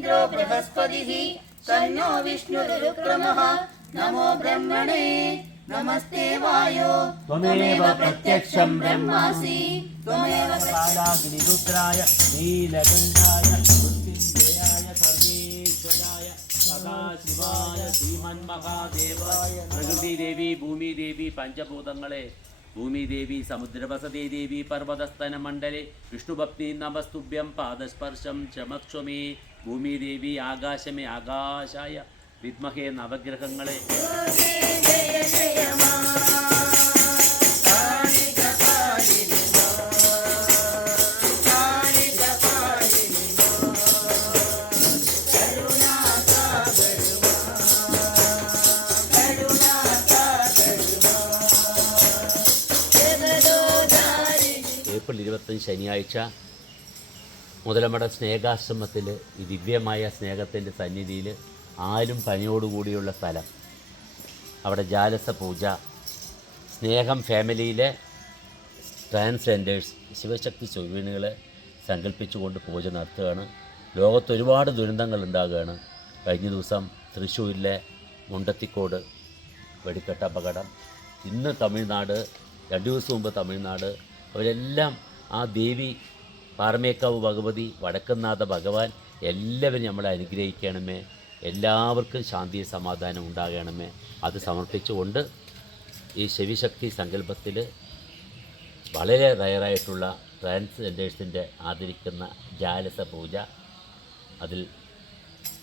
इन्द्रो बृहस्पतिः तन्नो विष्णुरुक्रमः नमो ब्रह्मणे नमस्ते वायो त्वमेव प्रत्यक्षं ब्रह्मासि त्वमेव कालाग्निरुद्राय नीलकण्ठाय मृत्युञ्जयाय सर्वेश्वराय सदाशिवाय ശ്രീമന്മഹാദേവായ പ്രകൃതിദേവി ഭൂമിദേവി പഞ്ചഭൂതങ്ങളെ ഭൂമിദേവി സമുദ്രവസതി ദേവി പർവ്വതസ്തന മണ്ഡലെ വിഷ്ണുഭക്തി നമസ്തുഭ്യം പാദസ്പർശം ചമക്ഷ്വമേ ഭൂമിദേവി ആകാശമേ ആകാശായ വിദ്മഹേ നവഗ്രഹങ്ങളെ ഏപ്രിൽ 25 ശനിയാഴ്ച മുതലമട സ്നേഹാശ്രമത്തിൽ ഈ ദിവ്യമായ സ്നേഹത്തിൻ്റെ സന്നിധിയിൽ ആലും പനിയോടുകൂടിയുള്ള സ്ഥലം, അവിടെ ജാലസ പൂജ, സ്നേഹം ഫാമിലിയിലെ ട്രാൻസ്ജെൻഡേഴ്സ് ശിവശക്തി സ്വരൂപിണികളെ സങ്കല്പിച്ചുകൊണ്ട് പൂജ നടത്തുകയാണ്. ലോകത്ത് ഒരുപാട് ദുരന്തങ്ങൾ ഉണ്ടാകുകയാണ്. കഴിഞ്ഞ ദിവസം തൃശ്ശൂരിലെ മുണ്ടത്തിക്കോട് വെടിക്കെട്ട് അപകടം, ഇന്ന് തമിഴ്നാട്, 2 ദിവസം മുമ്പ് തമിഴ്നാട്, അവരെല്ലാം ആ ദേവി പാറമേക്കാവ് ഭഗവതി, വടക്കുംനാഥ ഭഗവാൻ എല്ലാവരും നമ്മളെ അനുഗ്രഹിക്കണമേ, എല്ലാവർക്കും ശാന്തി സമാധാനം ഉണ്ടാകണമേ. അത് സമർപ്പിച്ചുകൊണ്ട് ഈ ശിവശക്തി സങ്കല്പത്തിൽ വളരെ റയറായിട്ടുള്ള ട്രാൻസ്ജെൻഡേഴ്സിൻ്റെ ആദരിക്കുന്ന ജാലസ പൂജ, അതിൽ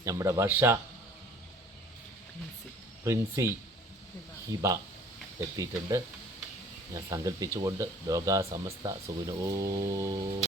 നമ്മുടെ വർഷ പ്രിൻസി ഹിബ എത്തിയിട്ടുണ്ട്. ഞാൻ സങ്കല്പിച്ചുകൊണ്ട് ലോകാ സമസ്ത സുഖിനോ